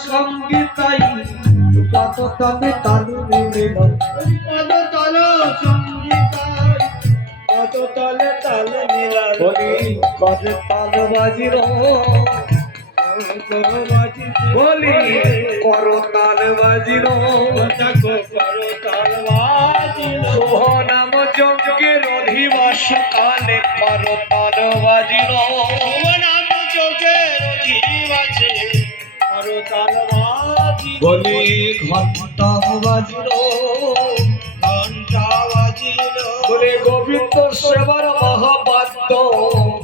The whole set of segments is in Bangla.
সঙ্গীতাই কত তবে তালু মিল পদ তল সঙ্গীতাই কত তলে তালে মিলা বলি কত তাল বাজির বলি করতাল বাজির নাম যজ্ঞের অধিবাস কালে করতাল বাজির নাম যোগের অধিবাসে করতাল বাজিল বলি ঘন্টা বাজির ঘণ্টা বাজিল বলে গোবিন্দ সেবার মহাবাদ্য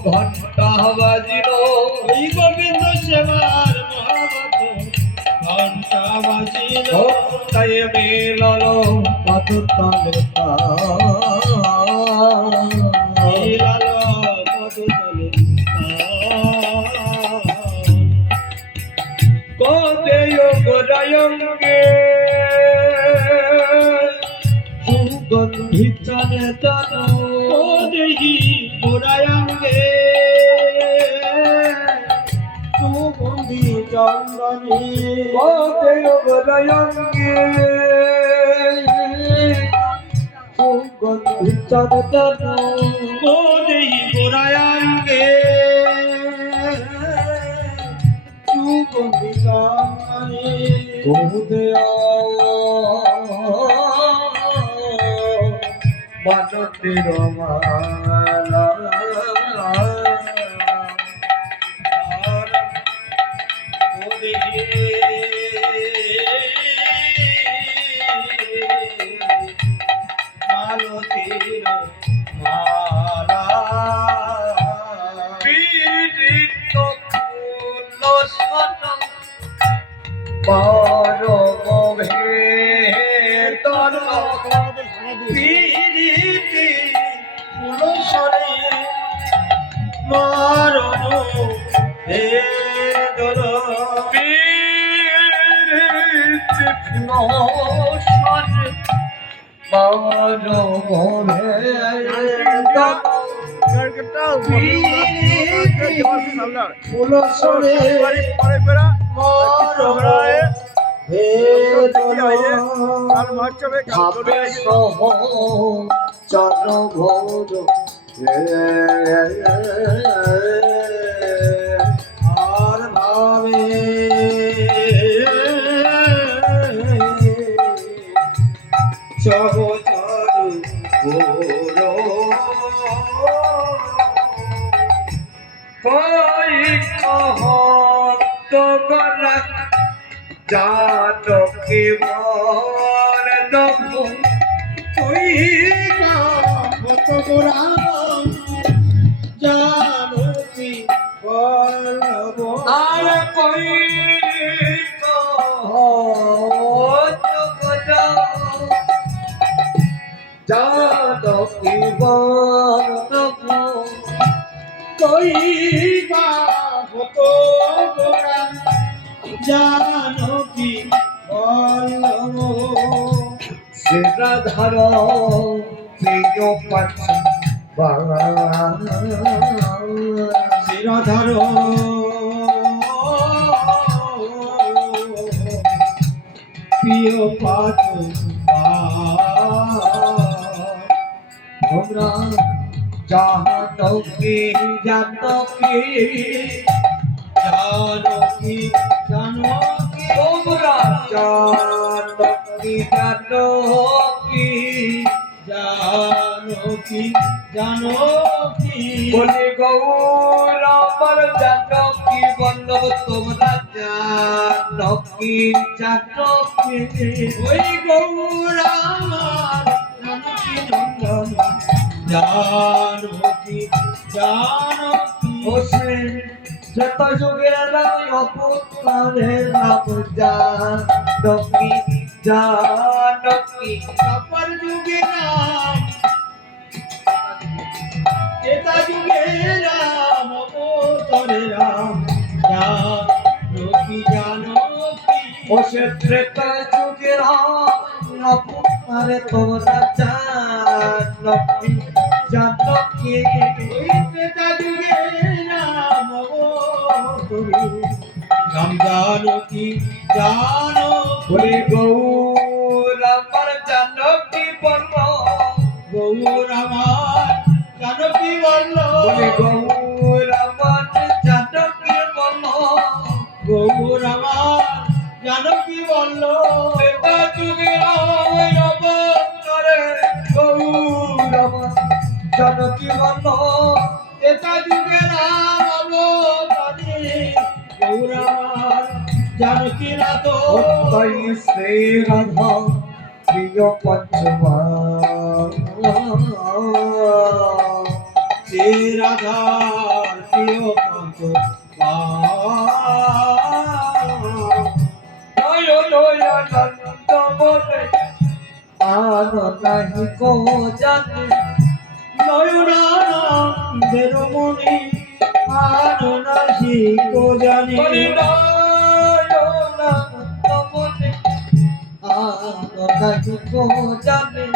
ঘন্টা বাজির ওই গোবিন্দ সেবার মহাবাদ্য ঘণ্টা বাজিল তাই মিলল কত তালে মিলাল পদ তলে কোদেয় গোরায়ঙ্গে সুগন্ধি চনে তন ও দেহি গোরায়ঙ্গে সুগন্ধি চন্দনী কোদেয় গোরায়ঙ্গে সুগন্ধি চনে তন ও দেহি গোরায়ঙ্গে সুগন্ধি চন্দনী কোদেয় মানতের মালা ও দেহি মালতীর মালা পীড়িত ফুল সন পরমে তর পীড়িতি ফুলসরে মরণ বেদর পীড়িত ফুল সন পরমে তর ফুলসরে ভাবে সহ চর ঘোর আর ভাবে সহচর কই কহত গলা জাতকি মর দম কই কত গোরা জানো কি বলব আর কই কহত গলা জাতকি মর দম কই কত গোরা জানো কি বলব শিরাধার প্রিয় পাচ শিরধর প্রিয় পাত তোমরা জানকি জানকি জানো কি তোমরা জানকি জানো কি বলি গৌর আমার জানকি বল্লভ তোমরা জানকি ওই গৌরামার জানকী নন্দন জানকী ও সে যত যুগের রাম অপুত্রে রাম জানকি সপর যুগে নাম ত্রেতা যুগে রাম অবতরে রাম জানকী ও সে ত্রেতা যুগের রাম অপুত্রে তোমরা জানকি ওই ত্রেতা যুগে রাম অবতরে রাম জানকী জানকী বলি গৌর আমার জানকী বর্ণ গৌর আমার জানকী বর্ণ বলি গৌর আমার জানকী বর্ণ গৌর আমার জানকী বর্ণ ত্রেতা যুগের অবতারে গৌর আমার জানকী বর্ণ এটা যুগে রাম অবতারে গৌর আমার জানকী নাথ তাই শ্রী রাধা প্রিয় পঞ্চমা শ্রী রাধার প্রিয় পঞ্চ আনন্দ বলে আন নাহি কো জানে নয়নানন্দের মনি আননাসি কো জানি বলি নয়নানন্দ বলে আন নাহি কো জানে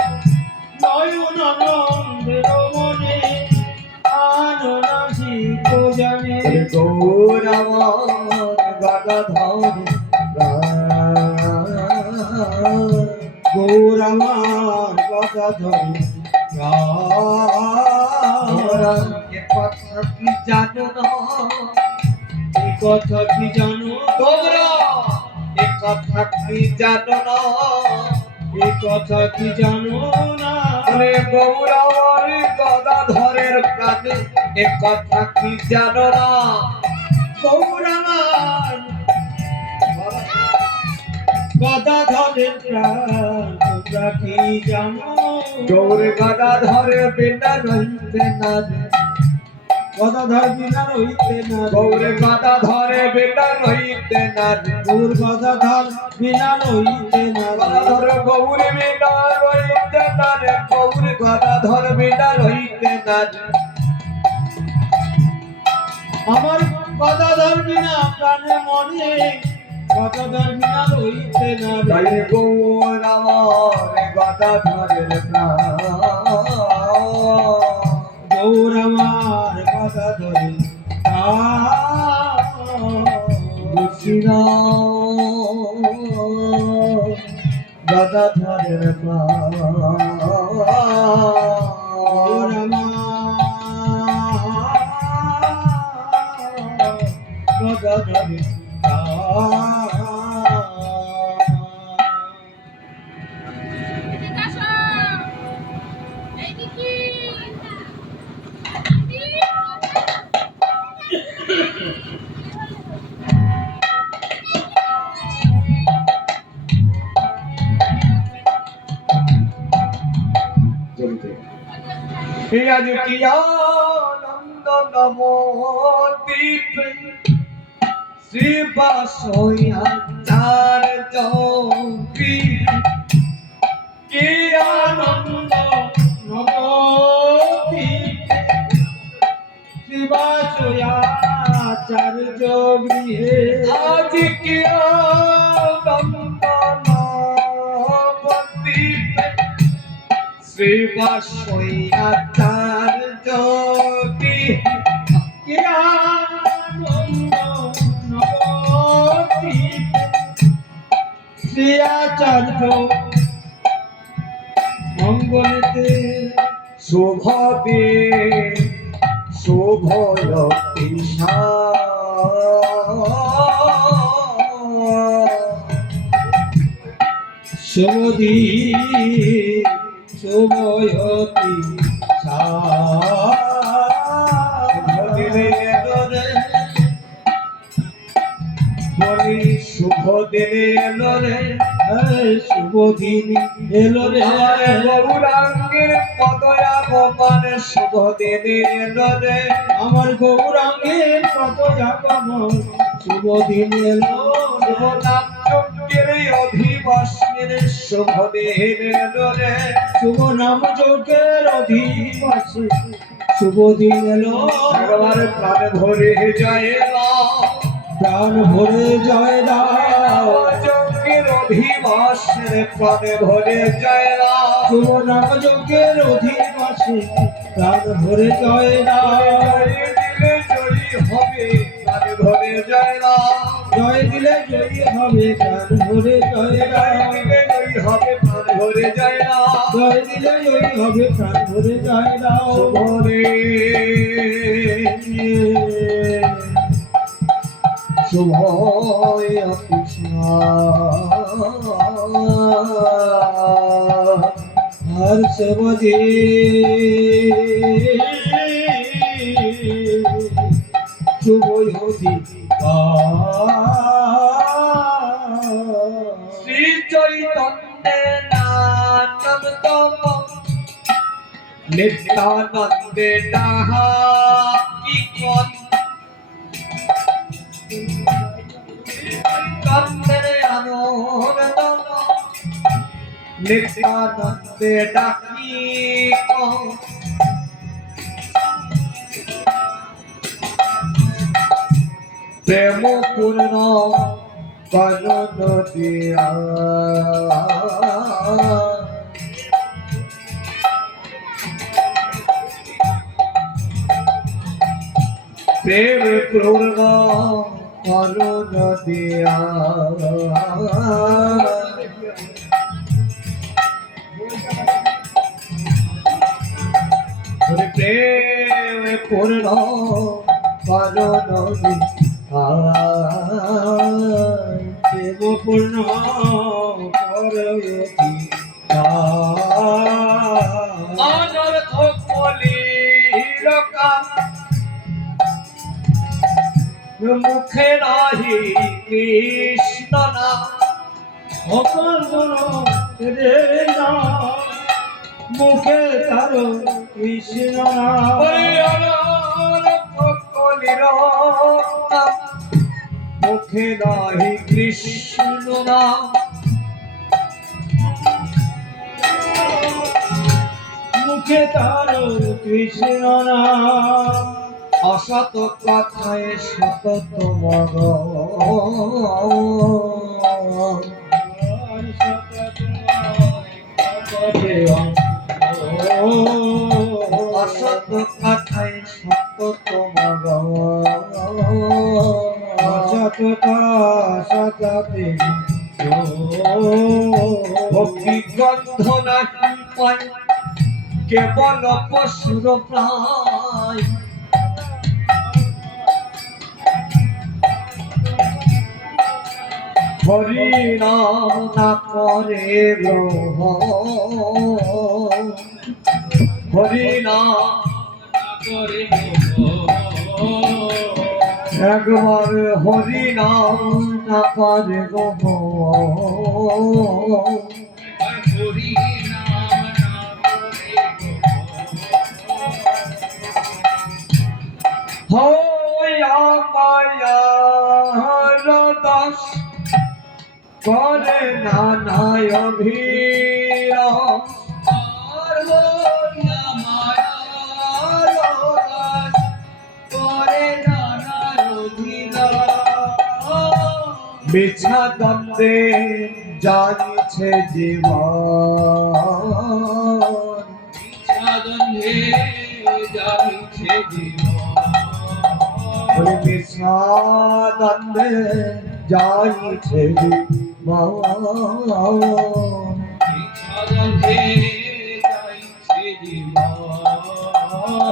নয়নানন্দের মনি আননাসি কো জানি গৌর আমার গদাধর গৌর আমার কথা ধরে এ কথা কি জানো না এই কথা কি জানো তোমরা এ কথা কি জানো না এই কথা কি জানো না বলে গৌরাবর গদাধরের প্রাণে এ কথা কি জানো না গৌর আমার গদাধরের প্রাণ তোমরা কি জানো গৌর গদাধরে বিনা রহিতে না রে গদাধর বিনা রহিতে না গৌর গদাধরে বিনা রহিতে না রে গৌর গদাধর বিনা রহিতে না গদাধর গৌর বিনা রহিতে না রে গৌর গদাধর বিনা রহিতে না রে আমার গদাধর বিনা প্রাণে মনে গদাধর বিনা রহিতে না তাই গৌর আমার গদাধরের প্রাণ গৌর আমার গদাধর বুঝিনা গদাধরের প্রাণ গৌর আমার গদাধর আজ কি আনন্দ নবদ্বীপ শ্রীবাসয়া চার চৌকি কি আনন্দ নবদ্বীপ শিবাচয়াচার্য গৃহে আজ কি আনন্দ নবদ্বীপ শ্রীবাসয়া চার চৌকি কি আনন্দ নবদ্বীপ শ্রীয়াচার্য মঙ্গলেতে শোভবে শোভয়তি শোধি শোভয়তি বলি শুভ দিনে এলো রে শুভ দিন এলো রে গৌরাঙ্গের পদয়াগমন শুভ দিনে এলো রে আমার গৌরাঙ্গের কত আগমন শুভ দিন এলো শুভ নাম যজ্ঞের অধিবাসীর শুভ দিন এলো রে শুভ নাম যোগের অধিবাসী শুভ দিন এলো একবার প্রাণ ভরে জয় প্রাণ ভরে জয় রাম যজ্ঞের অধিবাসীর প্রাণ ভরে জয় শুভ নাম যোগের অধিবাসী প্রাণ ভরে জয় রাম জয়ী হবে প্রাণ ঘরে জয় রাম জয় দিলে জয়ী হবে প্রাণ ভরে জয় জয় রাম দিলে জয় হবে প্রাণ ভরে জয় রাম জয় দিলে জয়ী হবে প্রাণ ভরে জয় রাম শুভরে শুভয় কৃষ্ণ हर्ष बजे शुभ होती শ্রী চৈতন্যে নাম তম নিত্যানন্দে নাহা কি কন চৈতন্যের আনন্দম নিত্যানন্দে ডাকি কন প্রেম পূর্ণ করণ দিয়া প্রেম পূর্ণ করণ দিয়া প্রেম পূর্ণ করণ দিয়া देव पूर्ण करती অনর্থ কলির কাম মুখে নাহি কৃষ্ণ নাম অকল্পন রে না মুখে তার কৃষ্ণ নাম অনর্থ কলির কাম মুখে নাহি কৃষ্ণ নাম মুখে তার কৃষ্ণ নাম অসত কথায় সতত মগ অসত কথায় সতত মগ সততা সততে ভক্তি গন্ধ নাহি পায় কেবল পশুর প্রায় হরি নাম না করে গ্রহণ হরি নাম করে একবার হরি নাম না করে গ্রহণ হরি হইয়া মায়ার দাস করে নানায় অভিরাম মিছা দ্বন্দ্বে জানিছে জীবন ওই মিছা দ্বন্দ্বে জানিছে জীবন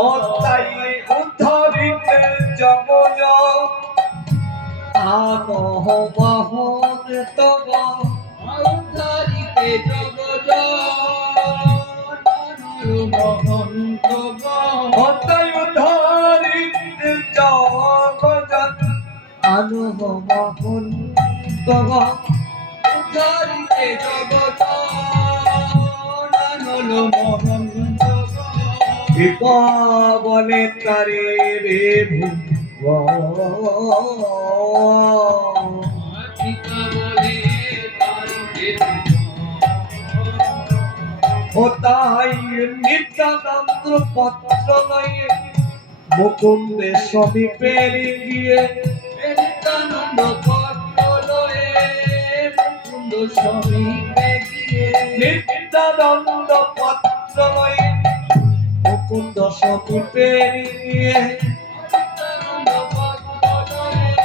ও তাই উদ্ধরিতে জগজ আনহ বাহন তব অতএব উদ্ধরিতে জগজ আনহ বাহন তব বলে তারে রে ও তাই নিত্যানন্দ পত্র নয় মুকুন্দে সমীপে গিয়ে নিত্যানন্দ পত্র লয়ে মুকুন্দ সমীপে গিয়ে নিত্যানন্দ পত্র নয় মুকুন্দ সমীপে গিয়ে নিত্যানন্দ পত্র লয়ে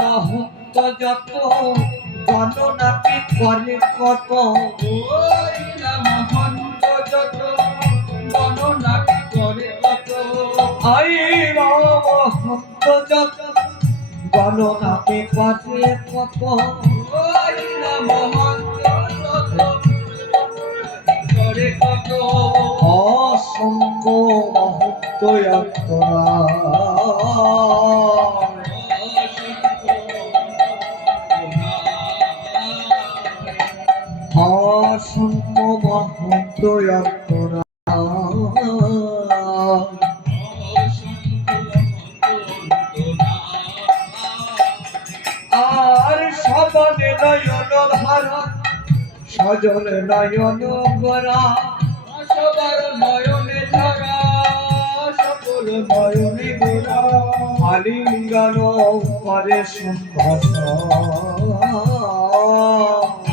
মহন্ত যত গণনাটি করে কত ওইলা মহন্ত যত গণনাটি করে কত আই মহন্ত যত গণনাটি করে কত ওইলা মহন্ত যত করে কত অসংখ্য মহন্ত অসংখ্য মহন্ত আর সবনে নয়ন ধারা সজল নয়ন গরা সবার নয়নে ধারা সকল নয়নে গোরা আলিঙ্গন করে সম্ভাষ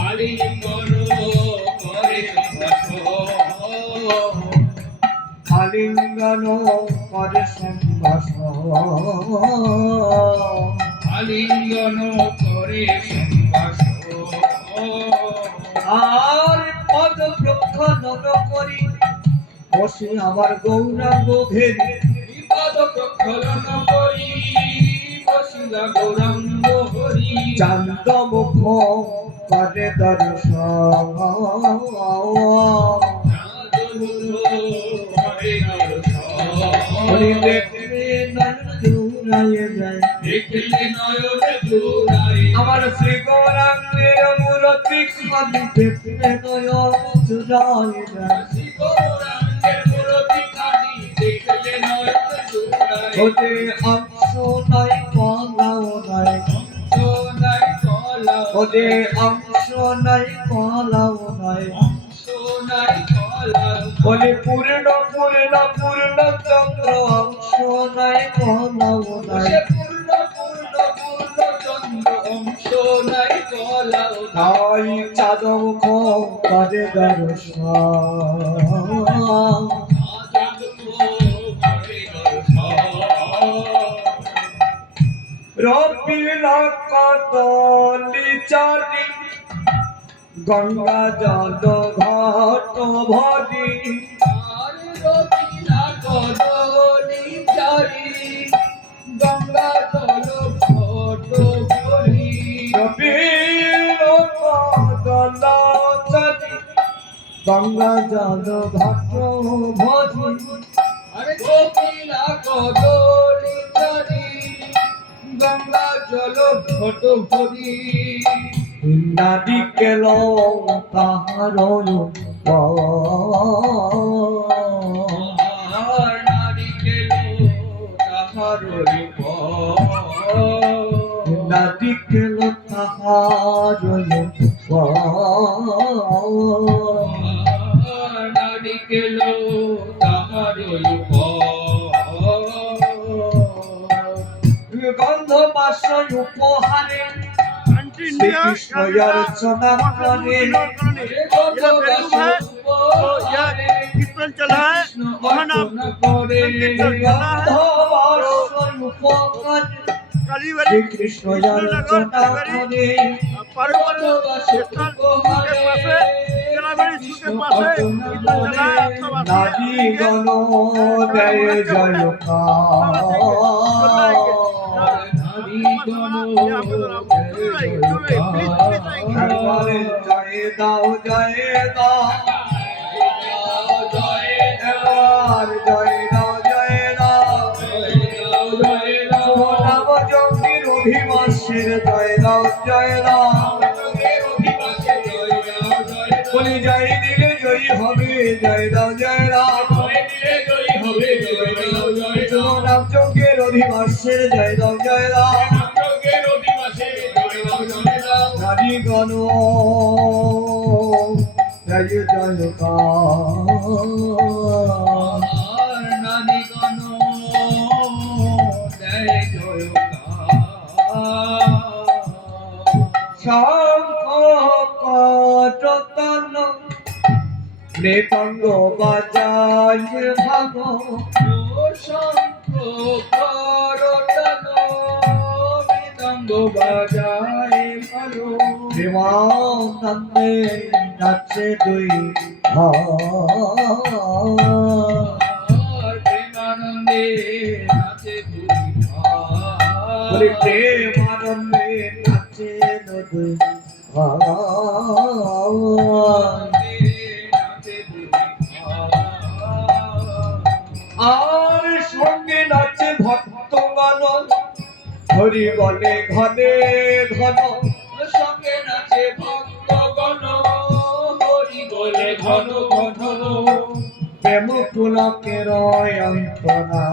আলিঙ্গন করে আলিঙ্গন করে সম্ভাষ আলিঙ্গন করে সম্ভাষ আর পদ প্রক্ষালন করি বসে আমার গৌরাঙ্গ ঘেরি বিপদ প্রক্ষালন করি বসিলা গৌরাঙ্গ হরি চান্দ মুখ করে দর্শন হরি দেখলে নয়ন জুড়াইয়ে যায় দেখলে নয়নে জোড়ায় আমার শ্রী গৌরাঙ্গের মূরতি খালি দেখলে নয়ন জুড়াইয়ে যায় গৌরাঙ্গের মূরতি খানি দেখলে নয়নে জোড়ায় ওতে অংশ নাই কলাও নাই সোনাই কলা ওতে অংশ নাই কলাও নাই সোনাই কলা বলে পূর্ণ পূর্ণ পূর্ণ চন্দ্র অংশ নাই কলাও নাই সে পূর্ণ পূর্ণ পূর্ণ চন্দ্র অংশ নাই কলা তাই চাঁদ মুখ করে দর্শন রবিলা কদলি চালি গঙ্গা জল ঘট ভরি গঙ্গা জল ঘট ভরি রবিলা কদল চালি গঙ্গা জল ঘট ভরি আরে গোপিলা কদলি চারি গঙ্গা জল ঘট ভরি নাদি কেল তাহার আর নারিকেল তাহার নাদি কেল তাহার নারিকেল তাহার গন্ধ বাস উপহারে শ্রীকৃষ্ণ অর্চনা করে कीर्तन चला है वहाँ नाम গন্ধ বাস উপহারে काली वाली শ্রীকৃষ্ণ অর্চনা করে নাদি গণ দেয় জয়কার জয় দাও জয় দাও এবার জয় দাও জয় দাও নাম জঙ্গির অভিবাসের জয় দাও জয় দাও বলি জয় দিলে জয়ী হবে জয় দাও জয় দাও নাম জঙ্গের অভিবাসের জয় দাও জয় দাও নারী গণ জয় জয়কার শঙ্খ কটতন মৃদঙ্গ বাজায় ভাগ বাজায় ভালো প্রেমানন্দে নাচে দুই ভাই প্রেমানন্দে নাচে দুই বলে ভাই প্রেমানন্দে নাচে দুই ভাই আর সঙ্গে নাচে ভক্তগণ হরি বলে ঘনে ঘন সঙ্গে নাচে ভক্তগণ হরি বলে ঘন ঘন প্রেম পুলকের অন্তরা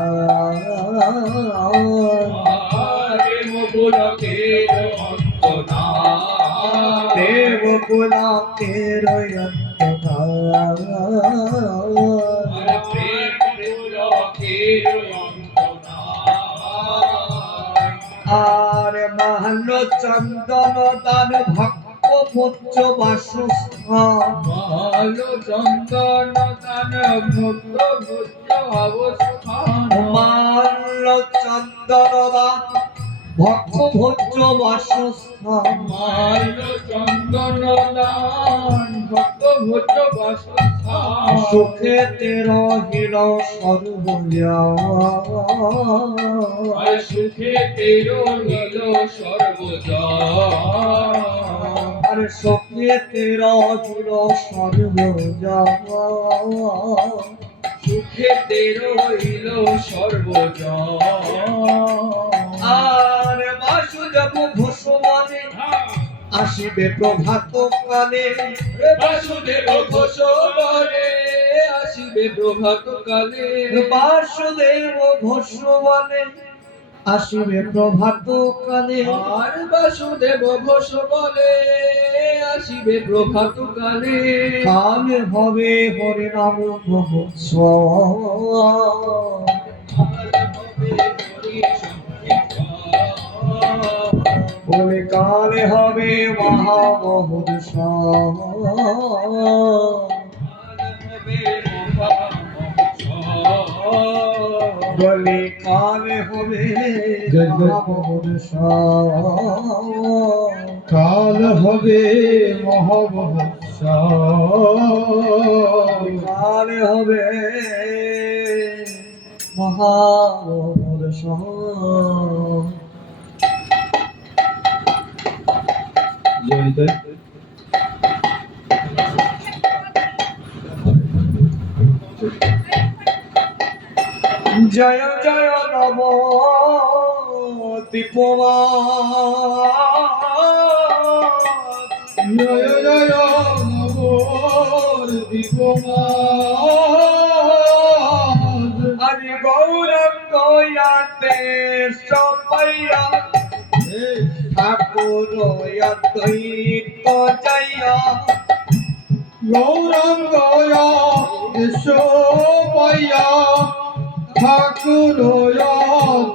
প্রেম পুলকের অন্ত নাই দেব পুলকের অন্তরা প্রেম পুলকের অন্ত নাই আর মাহান্ন চন্দন দান ভক্ত ভোজ্য বাসস্থান ভালো চন্দন দান ভক্ত ভোজ্য অবস্থান মাল্য চন্দন দান ভক্ত ভোজ্য বাসস্থান ভালো চন্দন দান ভক্ত ভোজ্য বাসস্থান সুখেতে রহিল সর্বজা আর সুখে তেরো নীল সর্বজা আর সুখেতে রহিল সর্বজা সুখে তেরো নীল সর্বজা আর বাসুদেব ঘোষমানে আসিবে প্রভাত কালে বাসুদেব ঘোষ বলে আসিবে প্রভাত কালে বাসুদেব ঘোষমানে আসিবে প্রভাত কালে আর বাসুদেব ঘোষ বলে আসিবে প্রভাত কালে কালে হবে হরে নাম বলে কালে হবে মহামহোৎস বলে কালে হবে মহামহোৎস কাল হবে মহামহোৎস কালে হবে মহামহোৎস জয় জয় নব দীপমা জয় জয় নব দীপমাল আরে গৌরঙ্গ ইয়াতে সপাইয়া ঠাকুর দ্বৈত যাইয়া গৌরাঙ্গ এসো পাইয়া ঠাকুর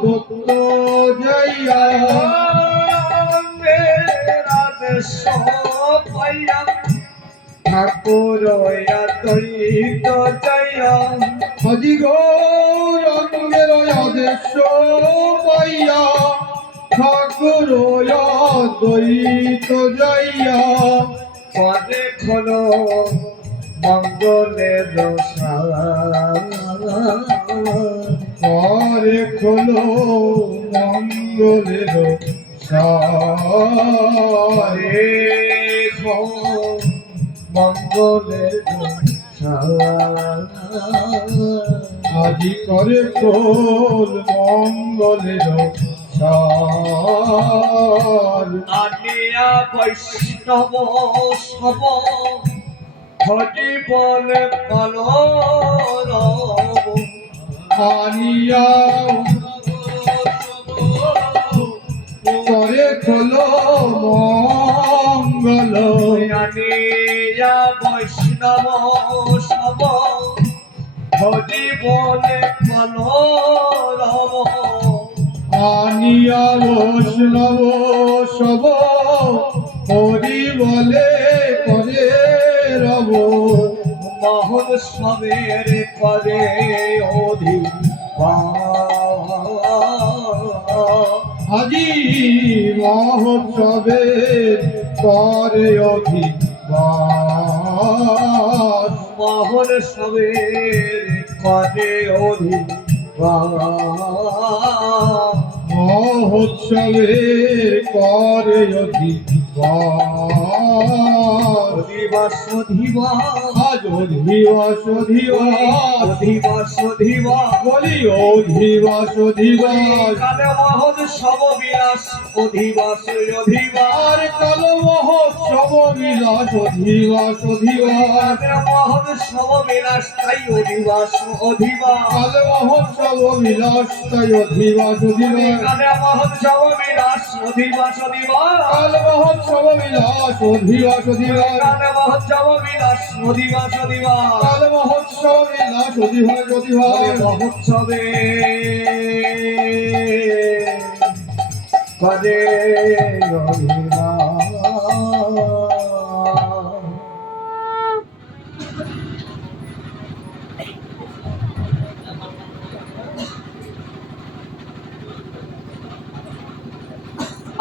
দত্ত জয়া সপাইয়া ঠাকুর দ্বৈত যাইয়া আজি গৌরাঙ্গের আদেশ পাইয়া ঠাকুর দ্বৈত জয়া পদে খোলো মঙ্গলের পরে খোলো মঙ্গলের সারে মঙ্গলের আজি করে খোল মঙ্গলের সার আনিয়া বৈষ্ণব সব হরি বলে পাল আনিয়া করে খোলো মঙ্গল আনিয়া বৈষ্ণব সব হরি বলে পাল আনিয়া বৈষ্ণব সব হরি বলে করে রব মহল সবের করে অধি আজি মহোৎসবের করে অধিবাস মহোৎসবের করে অধিবাস মহোৎসবের করে অধিবাস অধিবাস অধিবাস আজ অধিবাস অধিবাস অধিবাস অধিবাস বলি অধিবাস অধিবাস কালে মহোৎসব বিলাস অধিবাস অধিবাস আর কাল মহোৎসব বিলাস অধিবাস অধিবাস কালে মহোৎসব বিলাস তাই অধিবাস অধিবাস কাল মহোৎসব বিলাস তাই অধিবাস অধিবাস কালে মহোৎসব বিলাস অধিবাস অধিবাস কাল মহোৎসব বিলাস অধিবাস অধিবাস কালে মহোৎসব বিলাস অধিবাস অধিবাস কাল মহোৎসব বিলাস অধিবাস অধিবাস মহোৎসবে করে অধিবাস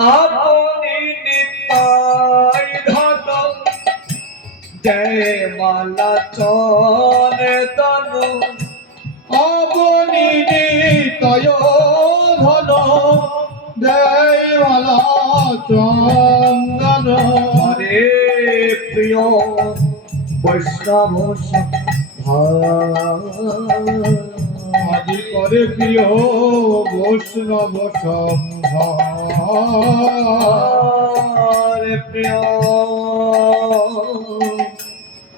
আপনি নিতাই ধন জয় মালা চলে তনু আপনি নিতায় ধন দেওয়ালা চন্দন হরে প্রিয় বৈষ্ণব আজি করে প্রিয় বৈষ্ণব হরে প্রিয়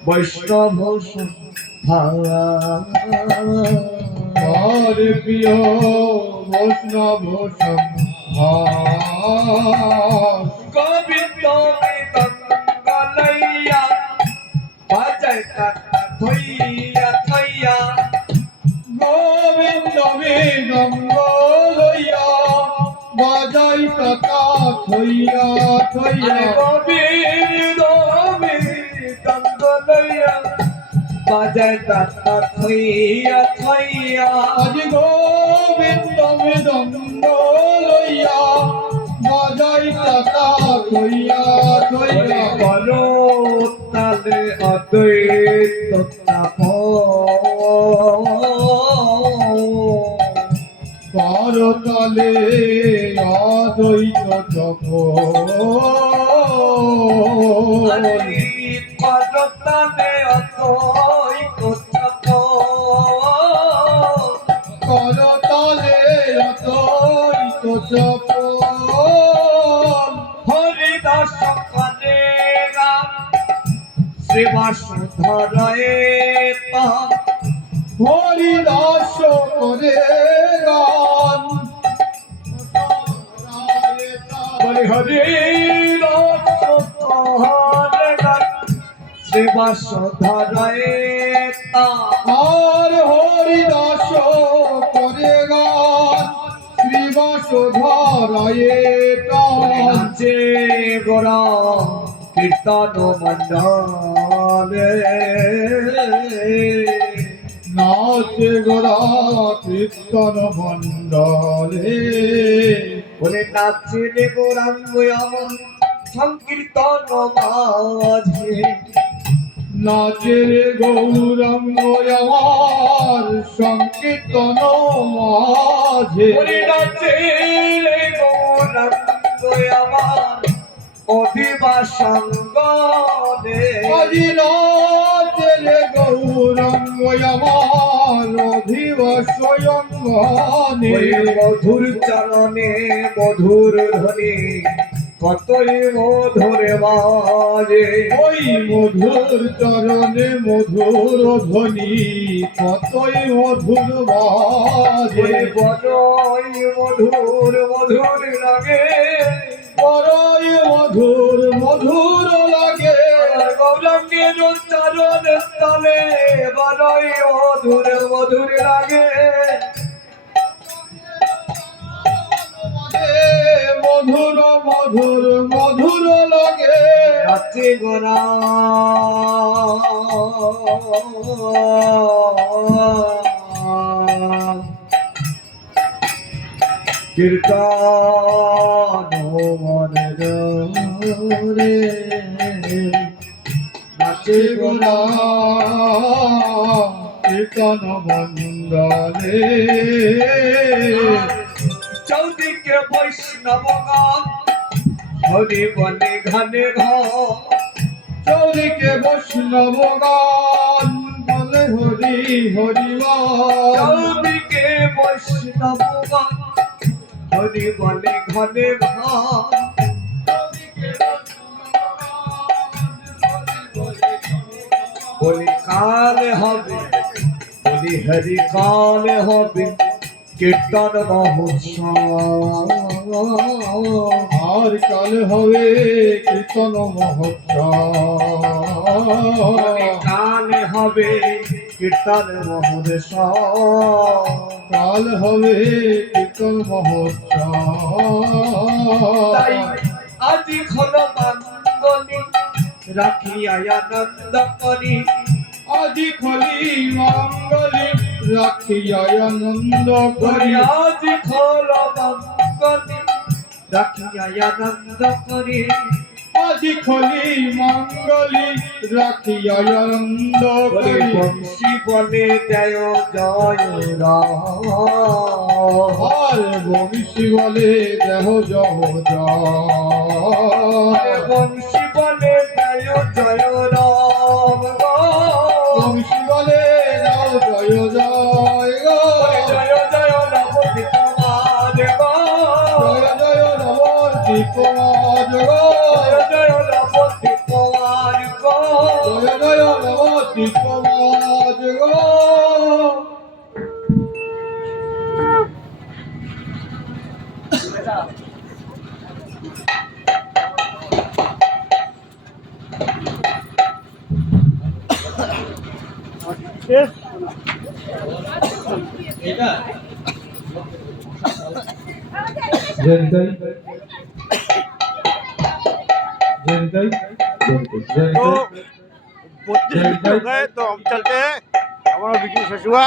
বৈষ্ণব হরে প্রিয় বৈষ্ণব গোবিন্দ গলাইয়া বাজায় কাটা থইয়া থইয়া গোবিন্দ মৃদঙ্গ লইয়া বাজাই কাকা থইয়া থইয়া গোবিন্দ গলাইয়া বাজায় কাটা থইয়া থইয়া আজি গোবিন্দ মৃদঙ্গ লইয়া বাজাই কাকা থইয়া থইয়া বলো তালে অদ্বৈত তাপ করতলে অদ্বৈত জপ করতালে অদ্বৈত তাপ করতলে অদ্বৈত জপ হরিদাস কানে রাম শ্রীবাস ধরয়ে তাম হরিদাস করে গান বলে হরিদাস কানে রাম শ্রীবাস ধরয়ে তাম আর হরিদাস করে গান শ্রীবাস ধরায়ে টান নাচে গোরা কীর্তন মন্ডলে নাচে গোরা কীর্তন মণ্ডলে বলে নাচে গোরাঙ্গ আমার সংকীর্তন মাঝে নাচে গৌরাঙ্গ আমার সংকীর্তন মাঝে বলে নাচে গোরাঙ্গ আমার অধিবাসঙ্গনে আজি নাচে গৌরাঙ্গ আমার অধিবাসয়ঙ্গনে ওই মধুর চরণে মধুর ধ্বনি কতই মধুরে বাজে ওই মধুর চরণে মধুর ধ্বনি কতই মধুর বাজে ওই বড়ই মধুর মধুর লাগে বড়ই মধুর মধুর লাগে গৌরাঙ্গের চরণ তলে বড়ই মধুর মধুর লাগে মধুর মধুর মধুর লাগে নাচে গোরা কীর্তন মনে রে নাচে গোরা কীর্তন মন্ডলে চৌদিকে বৈষ্ণব গান হরি বলে ঘনে ঘর চৌদিকে বৈষ্ণব গান বলে হরি হরি চৌদিকে বৈষ্ণব গান হরি বলে ঘনে ঘর বলি কাল হবে বলি হরি কাল হবে কীর্তন মহোৎসব আর কাল হবে কীর্তন মহোৎসব কাল হবে কীর্তন মহোৎসব কাল হবে কীর্তন মহোৎসব তাই আজি খোল মাঙ্গলি রাখি আনন্দ করি আজি খলি মঙ্গলি রাখিয়া আনন্দ করি আজি খোল মাঙ্গলি রাখি আনন্দ করি আজি খলি মঙ্গলি রাখিয়া আনন্দ বলে করি বংশী বলে দেয় জয় রাম আর বংশী বলে দেহ জহ জয় বংশী বলে দেয় জয় রাম বংশী বলে যাও জয় জয় গো জয় জয় নবদ্বীপ কুমার জয় জয় নবদ্বীপ কুমার গো জয় নবদ্বীপ কুমার জয় জয় নবদ্বীপ কুমার গো तो 32 मिनट हो गए तो हम चलते हैं हमारा वीडियो शेष हुआ।